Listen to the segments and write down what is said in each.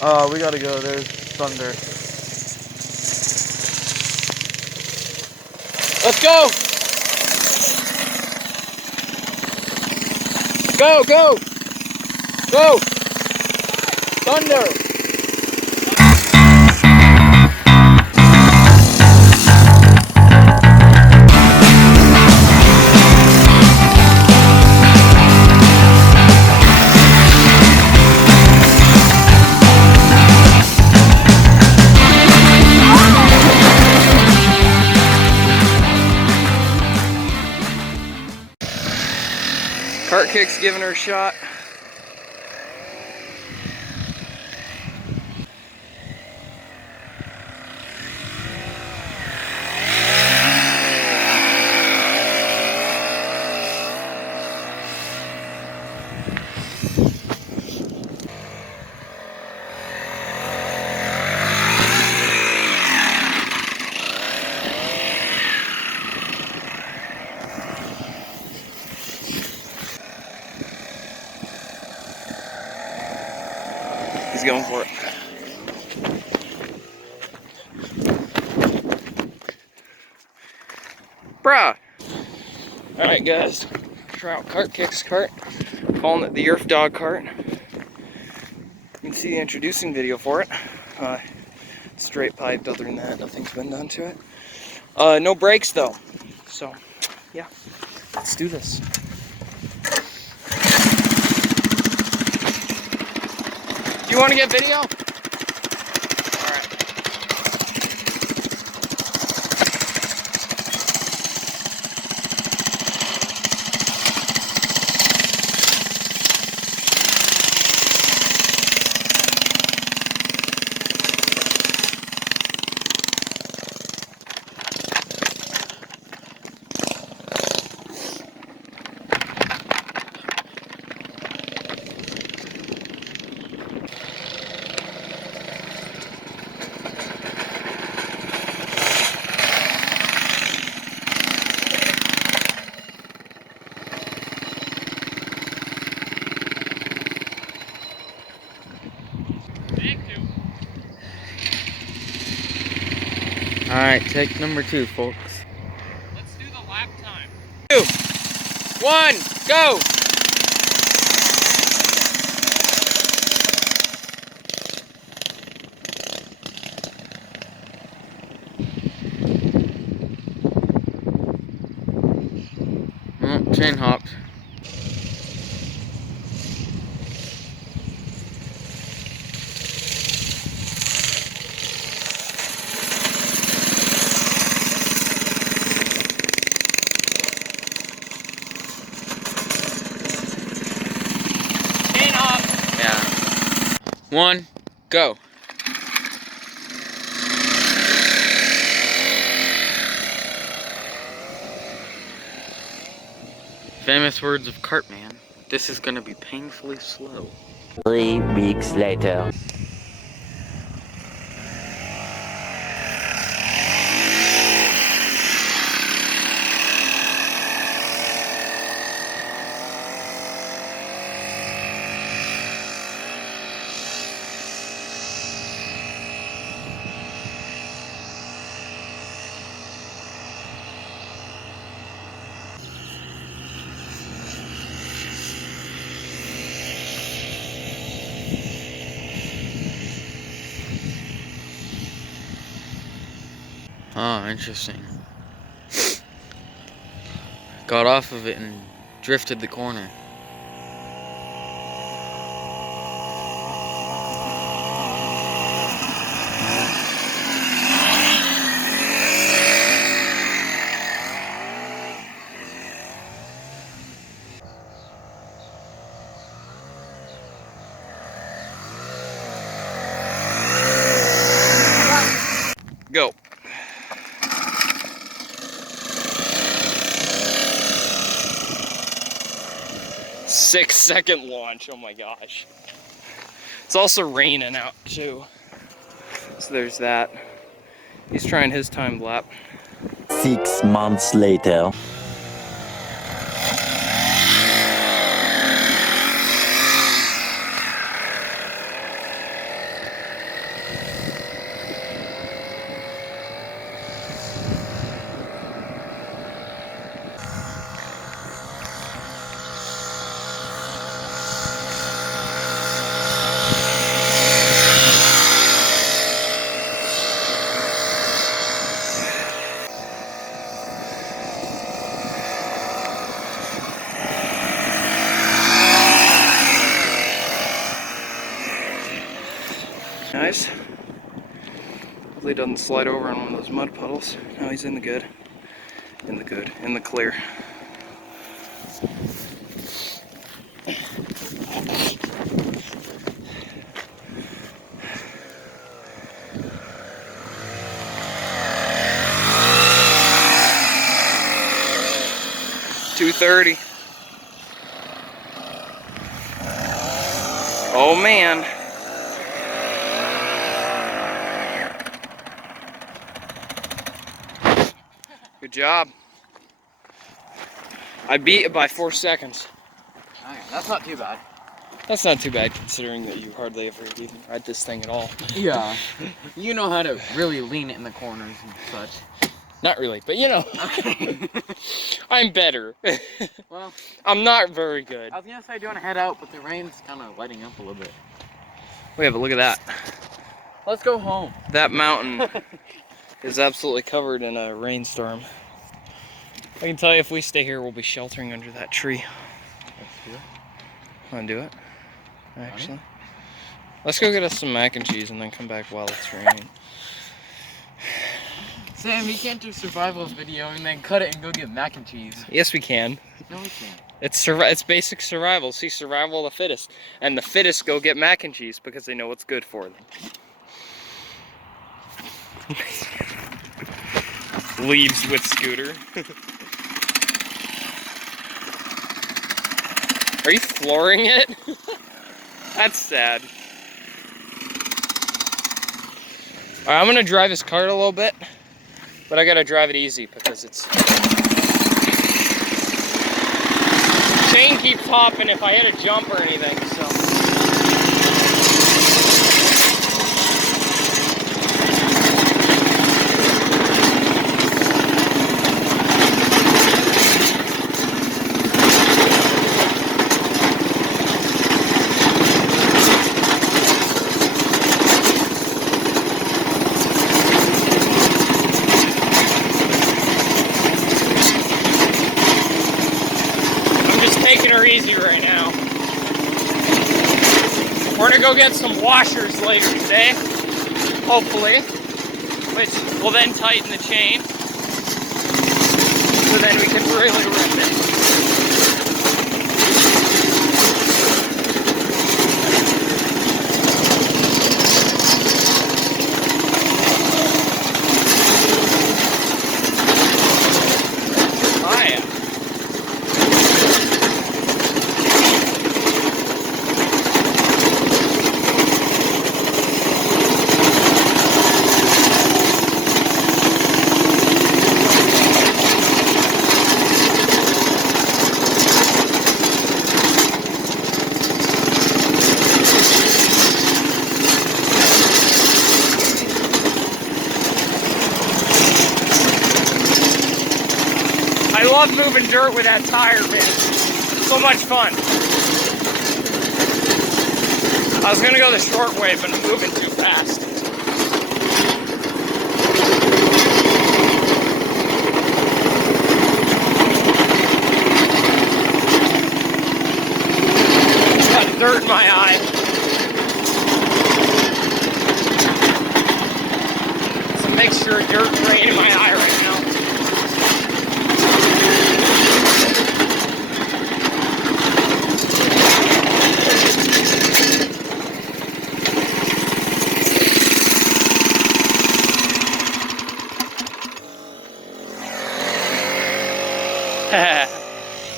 We gotta go. There's thunder. Let's go! Go, go! Go! Thunder! Kart Kick's giving her a shot. He's going for it. Bruh! Alright guys, try out Kart Kick's cart. Calling it the Yerf dog cart. You can see the introducing video for it. Straight piped, other than that, nothing's been done to it. No brakes though. So, yeah, let's do this. Do you want to get video? Alright. Alright, take number 2, folks. Let's do the lap time. 2, 1, go! Oh, chain hopped. Chain hop. Yeah. 1, go. Famous words of Cartman. This is gonna be painfully slow. 3 weeks later. Oh, interesting. Got off of it and drifted the corner. Go. Six-second launch, oh my gosh. It's also raining out too. So there's that. He's trying his timed lap. 6 months later. Nice. Hopefully he doesn't slide over on one of those mud puddles. No, he's in the good. In the clear. $230. Oh man. Good job. I beat it by 4 seconds. Okay, that's not too bad. That's not too bad considering that you hardly ever even ride this thing at all. Yeah. You know how to really lean it in the corners and such. Not really, but you know. Okay. I'm better. Well, I'm not very good. I was gonna say do you want to head out, but the rain's kind of lighting up a little bit. Wait, but look at that. Let's go home. That mountain is absolutely covered in a rainstorm. I can tell you if we stay here, we'll be sheltering under that tree. Let's do it. Wanna do it? Actually. Let's go get us some mac and cheese and then come back while it's raining. Sam, you can't do survival's video and then cut it and go get mac and cheese. Yes, we can. No, we can't. It's basic survival. See, survival of the fittest. And the fittest go get mac and cheese because they know what's good for them. Leaves with scooter. Are you flooring it? That's sad. Alright, I'm gonna drive this cart a little bit, but I gotta drive it easy because it's chain keeps hopping if I hit a jump or anything, so. Taking her easy right now. We're gonna go get some washers later today, hopefully, which will then tighten the chain, so then we can really rip it. I love moving dirt with that tire, man. So much fun. I was gonna go the short way, but I'm moving too fast. Got dirt in my eye. Some mixture of dirt and rain in my eye right now.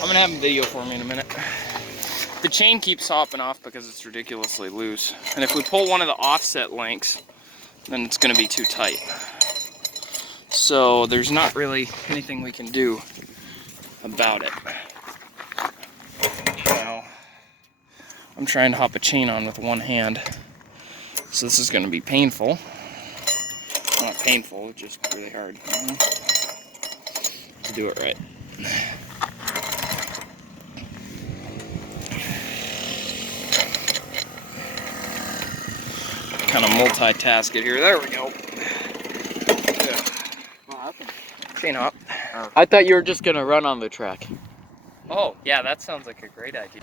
I'm gonna have a video for me in a minute. The chain keeps hopping off because it's ridiculously loose. And if we pull one of the offset links, then it's gonna be too tight. So there's not really anything we can do about it. Now, I'm trying to hop a chain on with one hand. So this is gonna be painful. Not painful, just really hard. To do it right. Kind of multitask it here. There we go. What happened? Chain hop. I thought you were just gonna run on the track. Oh, yeah, that sounds like a great idea.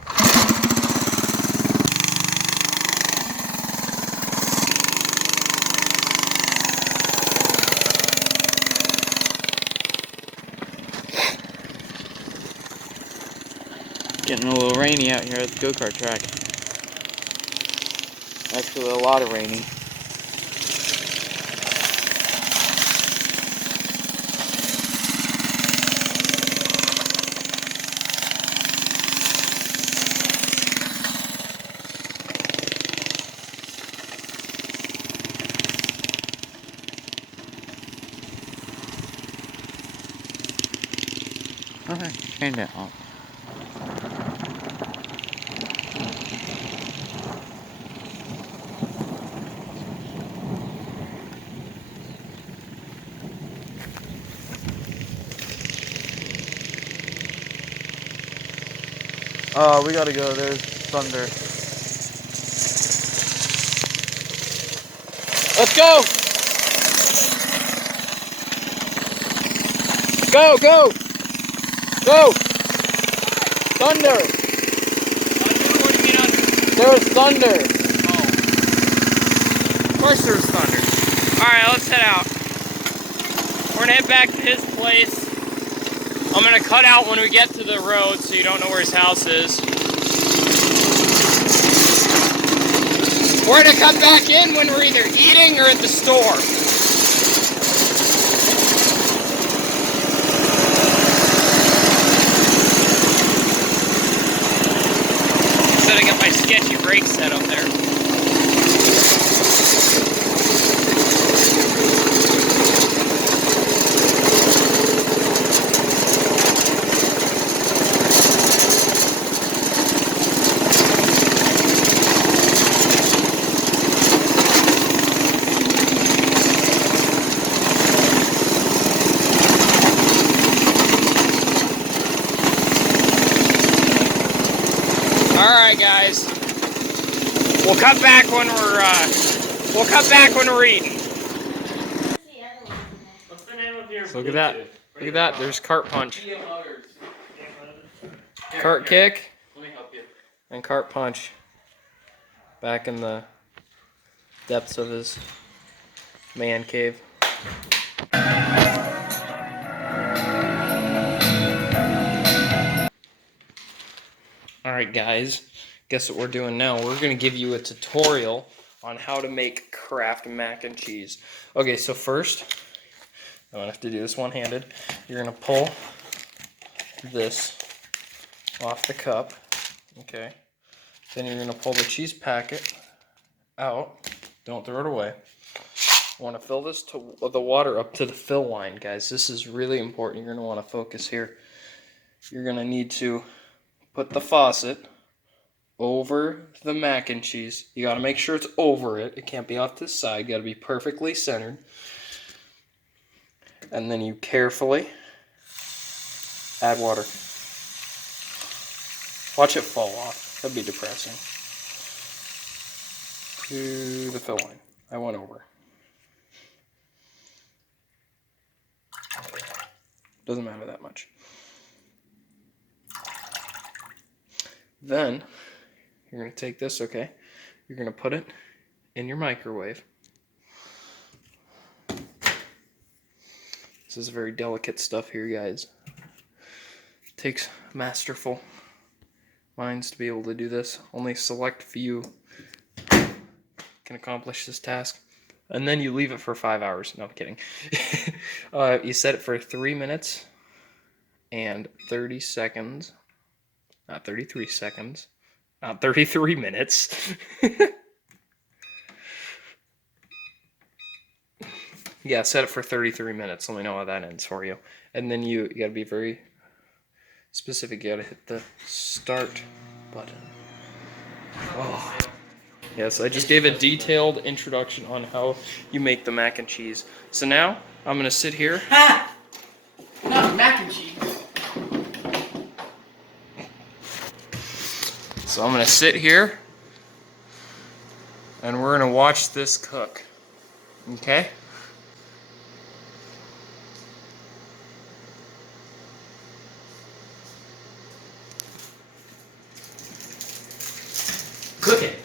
Getting a little rainy out here at the go-kart track. Actually, a lot of rainy. Okay, turn that on. We gotta go. There's thunder. Let's go! Go, go! Go! Thunder! Thunder? What do you mean under? There was thunder! Oh. Of course there's thunder. Alright, let's head out. We're gonna head back to his place. I'm gonna cut out when we get to the road so you don't know where his house is. We're gonna come back in when we're either eating or at the store. Setting up my sketchy brake set up there. Alright guys, we'll cut back when we're eating. What's the name of your So look at that. Look at that, there's Kart Punch. Kart Kick Let me help you. and Kart Punch. Back in the depths of his man cave. Alright guys, guess what we're doing now? We're going to give you a tutorial on how to make Kraft mac and cheese. Okay, so first, I'm going to have to do this one-handed. You're going to pull this off the cup, okay? Then you're going to pull the cheese packet out. Don't throw it away. I want to fill this to the water up to the fill line, guys. This is really important. You're going to want to focus here. You're going to need to put the faucet over the mac and cheese. You got to make sure it's over it. It can't be off to the side. Got to be perfectly centered. And then you carefully add water. Watch it fall off. That'd be depressing. To the fill line. I went over. Doesn't matter that much. Then you're going to take this, okay? You're going to put it in your microwave. This is very delicate stuff here, guys. It takes masterful minds to be able to do this. Only a select few can accomplish this task. And then you leave it for 5 hours. No, I'm kidding. You set it for 3 minutes and 30 seconds. Not 33 seconds. Not 33 minutes. Yeah, set it for 33 minutes. Let me know how that ends for you. And then you gotta be very specific. You gotta hit the start button. Oh. Yes, I just gave a detailed introduction on how you make the mac and cheese. So now, I'm gonna sit here. Ha! Not mac and cheese. So I'm gonna sit here, and we're gonna watch this cook. Okay? Cook it.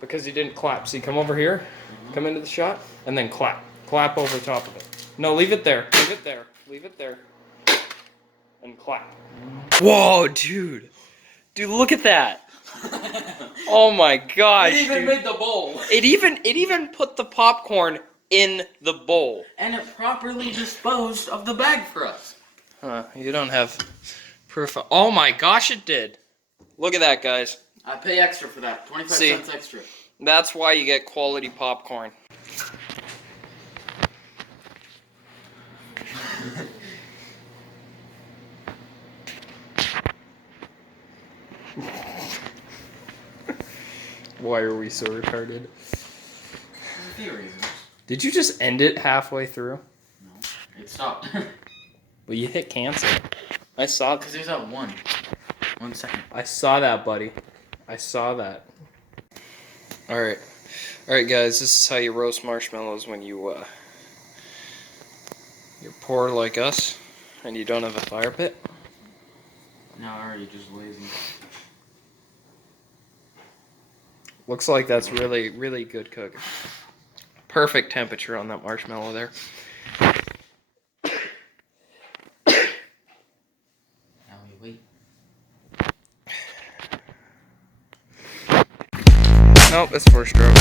Because you didn't clap. See, come over here, come into the shot, and then clap. Clap over top of it. No, leave it there. Leave it there. Leave it there. And clap. Whoa, dude. Dude, look at that. Oh my gosh, It even dude. made the bowl. It even put the popcorn in the bowl. And it properly disposed of the bag for us. Huh, you don't have proof of... Oh my gosh, it did. Look at that, guys. I pay extra for that. 25 See? cents extra. That's why you get quality popcorn. Why are we so retarded? A few reasons. Did you just end it halfway through? No, it stopped. Well, you hit cancel. I saw Because there's that 1 second. I saw that, buddy. I saw that. Alright. Alright, guys, this is how you roast marshmallows when you're poor like us and you don't have a fire pit. No, already just lazy. Looks like that's really, really good cooking. Perfect temperature on that marshmallow there. Now we wait. Nope, it's first stroke.